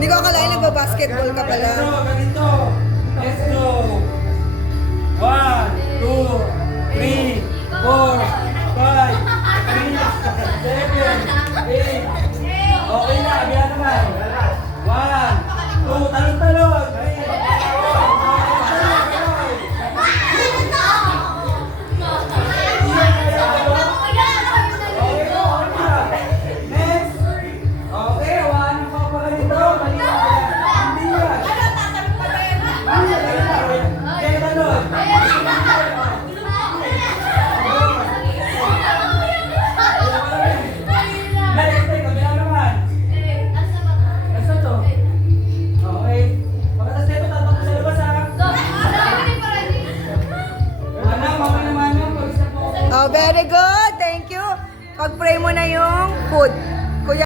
Hindi ko akalain nagba-basketball ka pala. Ganito. Let's go. 1, 2, 3, 4, 5, 6, 7, 8. Okay na, biya naman. 1, 2, talon-talon. 3, Oh, very good. Thank you. Pag-pray mo na yung food. Kuya.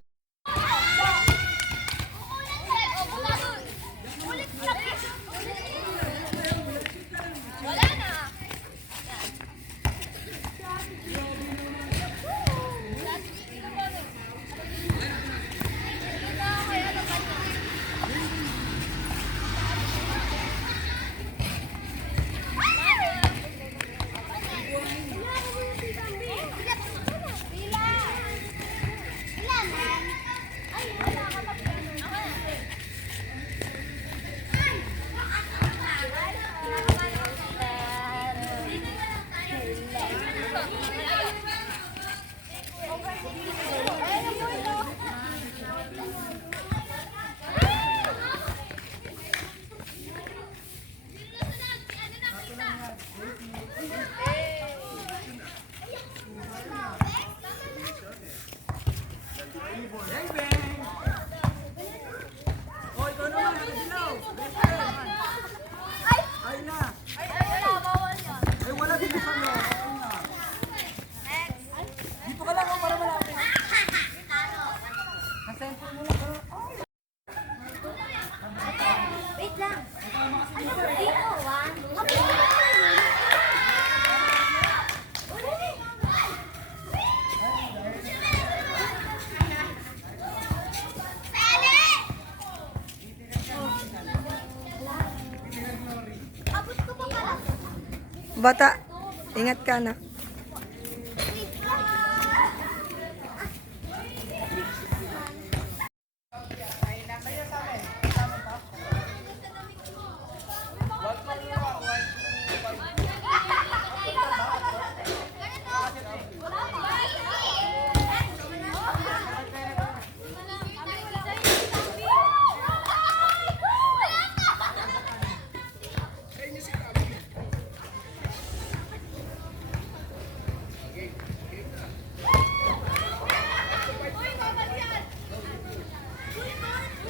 Bata, ingat ka na.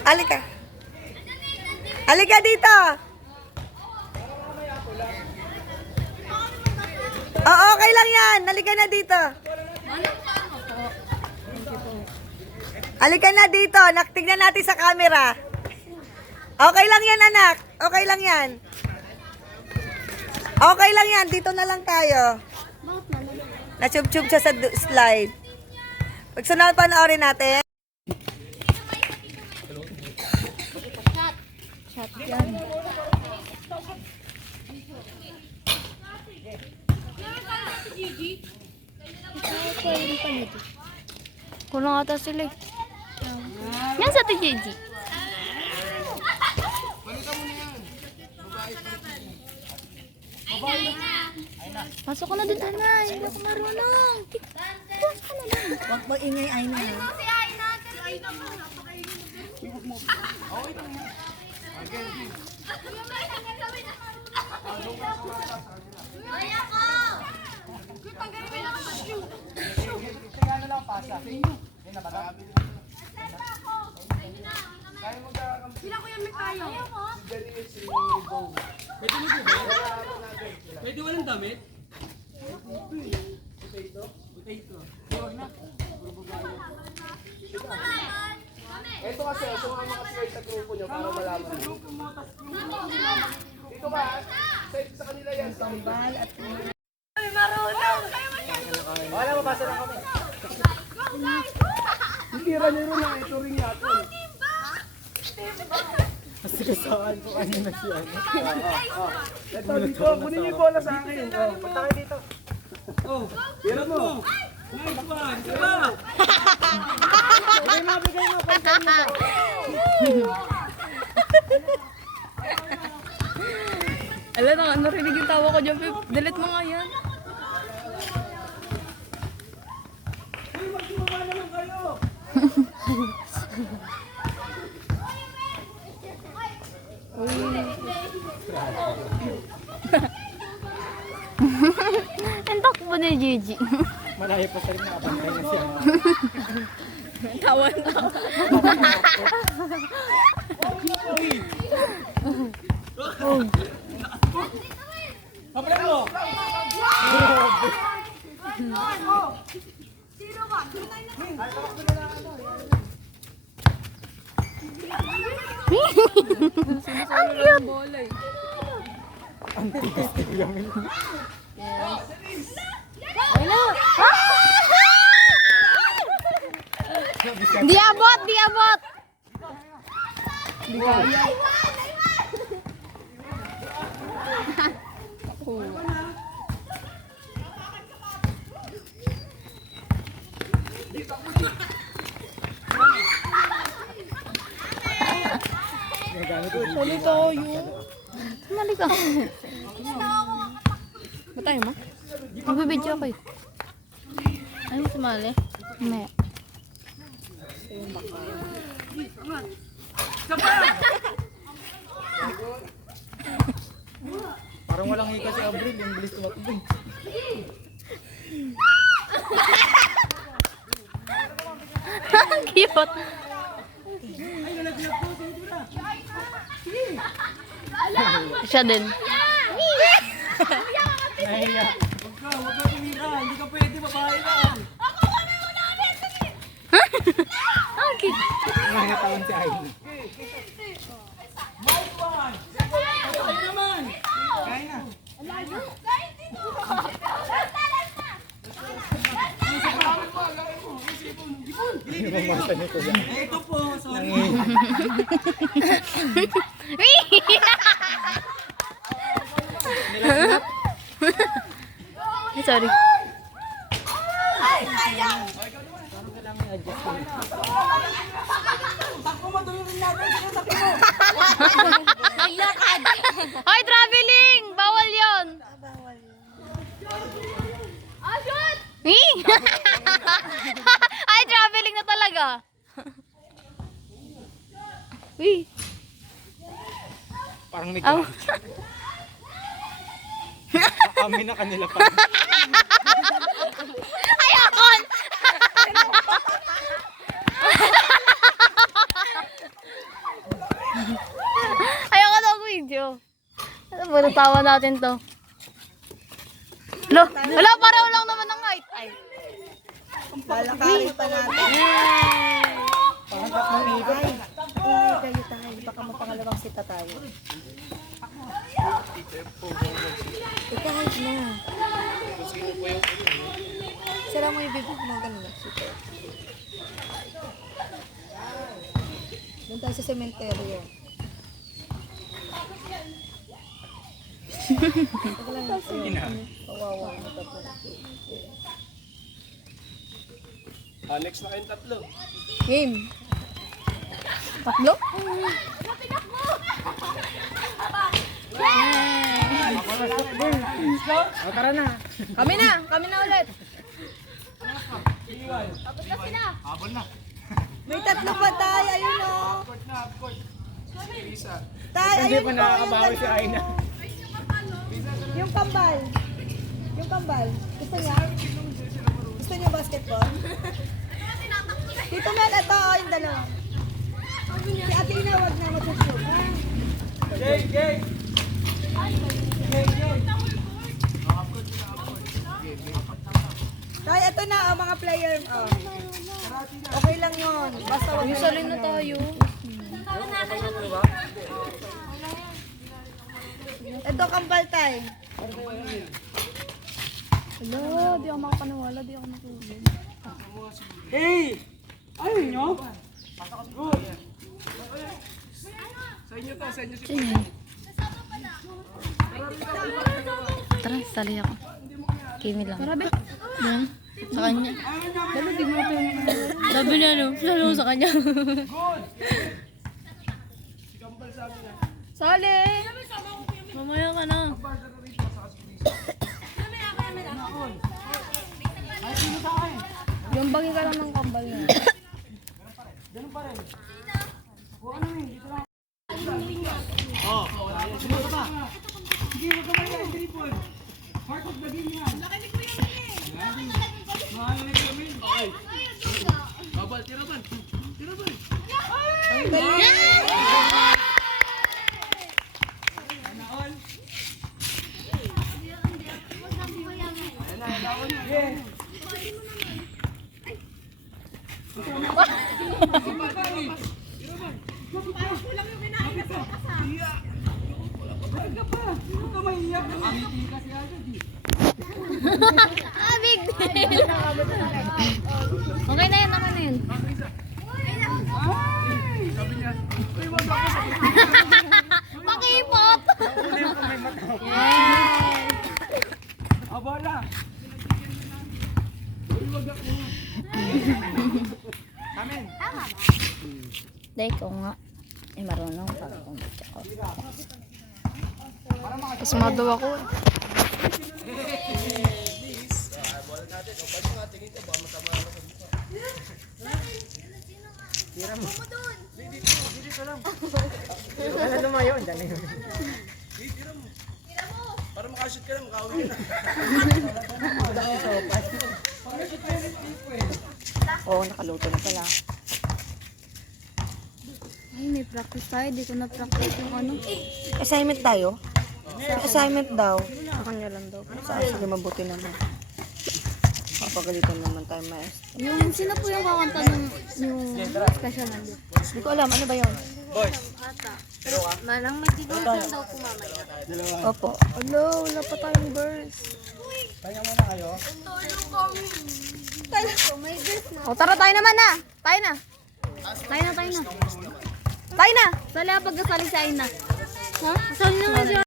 Alika. Alika dito. Oo, okay lang yan. Alika na dito. Alika na dito. Tignan natin sa camera. Okay lang yan, anak. Okay lang yan. Okay lang yan. Dito na lang tayo. Na-tube-tube siya sa slide. Pag sunod panoorin natin. Shotgun. Kulang ata sila eh. Yan sa ito, Gigi. Pasok ka na dun, Ana. Hindi ako marunong. Tiktok ka na lang. Huwag mag-ingay ay na. Pwede walang damit? Potato. Ito kasi, ito ang mga sway sa grupo nyo para malaman. Dito ba? Sa kanila yan. Sambal at wala, mabasa lang kami. Hindi, ranero na. Ito rin natin. Ito, dito. Kunin niyo yung bola sa akin. Punta kayo dito. Tira mo. Nice one. Tira. Bigay mo. Pansin mo. Alam na, narinig yung tawa ko dyan, Pip. Delete mo nga yan. Uy, magsumaba naman kayo. Ang takbo ni Gigi. Malayo pa sa rin nakapantay na siya. Tawa na. Kapre mo. Ang cute. Ay na. Di abot, di abot. Sali tayo. Sumali ka. Batay mo? Magbibidyo ako eh. Ano mo sumali? May. Parang walang hika si Abril. Yung bilis tumakbo. Ang cute. Siya din. Nahiya. Huwag ka tumira. Hindi ka pwede. Babae lang. Ang cute. Nangatawan si Aina. Nice one. Kayo naman. Kaya na. Mamasa nito yan. Ito po. Sorry. Ay, sorry. Takbo mo. Tulungan natin. Sige, takbo mo. Naglakad. Hoy, traveling! Bawal yon. Ay, traveling na talaga. Uy. Parang may Aw. kami na kanila pa. Ayokon! Ayoko na video. Ano ba, natawa natin to. Wala, pareho lang naman ng height. Ay. Lalakarin pa natin. Parang tatlong ikot. Ay, kayo tayo. Baka mapangalawang sita tayo. Ikahit na. Sira mo yung bibig mo. Ganun lang. Super. Doon tayo sa cementerio. Sige na. Kawawa mo tatlo. Next na kayong tatlo. Game. Tatlo? O, tara na. Kami na ulit. Habol na. May tatlo pa tayo, ayun o. Tayo, Hindi ayun pa po, nakakabawi si Aina. Yung kambal. Yung kambal. Gusto niya? Gusto niya basketball? Dito na, ito o, yung dalawa. Si Ate Ina, wag na matutulog. Ha? Jay, Jay. Tayo, ito na, oh, mga player. Oh. Okay lang yun. Basta wag na. Salin na tayo. Ito, kambal tayo. Hala, di ako makapaniwala, di ako matulog. Hey! Ayun nyo? Sino yun? Tara, sali ako. Kimi lang. Tara, be. Yan. Sa kanya. Sabi niya, no? Lalo sa kanya. Sali! Mamaya ka na. Yung bagi ka lang ng kambal niya. Ah, big deal! Okay na yun, okay na yun. Pakipot! Yes! Abala. Dahil ko nga, marunong pag kumit ako. Pasmado ako eh. Ano lumayo? Diyan na yun. Para makashoot ka lang, makauwi ka na. Oo, nakaluto na pala. Ay, may practice tayo. Di ko na-practice yung ano. Assignment tayo? Assignment daw. Sa kanya lang daw. Sa sige, mabuti naman. Papagalitan naman tayo, maestro. Yung, sino po yung kakanta ng yung special nandun? Hindi ko alam, ano ba yun? Manang may tigursan daw po mamaya. Opo. Hello, wala pa tayong verse. O, tara tayo naman na. Tayo na. Tayo na. Tayo na. Sali pagkasali sa Aina. Ha? Sali na nga siya.